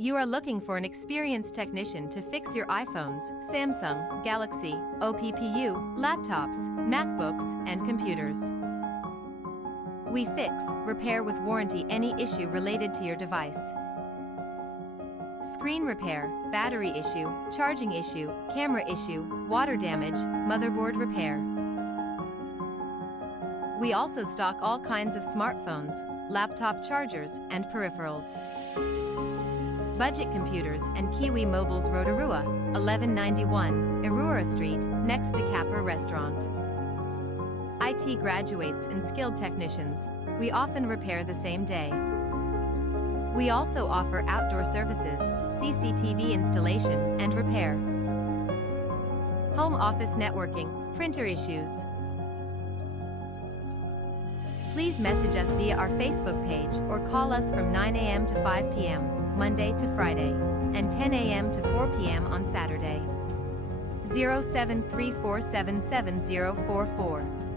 You are looking for an experienced technician to fix your iPhones, Samsung, Galaxy, OPPU, laptops, MacBooks, and computers. We fix, repair with warranty any issue related to your device. Screen repair, battery issue, charging issue, camera issue, water damage, motherboard repair. We also stock all kinds of smartphones, laptop chargers, and peripherals. Budget Computers and Kiwi Mobile's Rotorua, 1191, Eruera Street, next to Kappa Restaurant. IT graduates and skilled technicians, we often repair the same day. We also offer outdoor services, CCTV installation and repair. Home office networking, printer issues. Please message us via our Facebook page or call us from 9 a.m. to 5 p.m. Monday to Friday, and 10 a.m. to 4 p.m. on Saturday. 0734777044.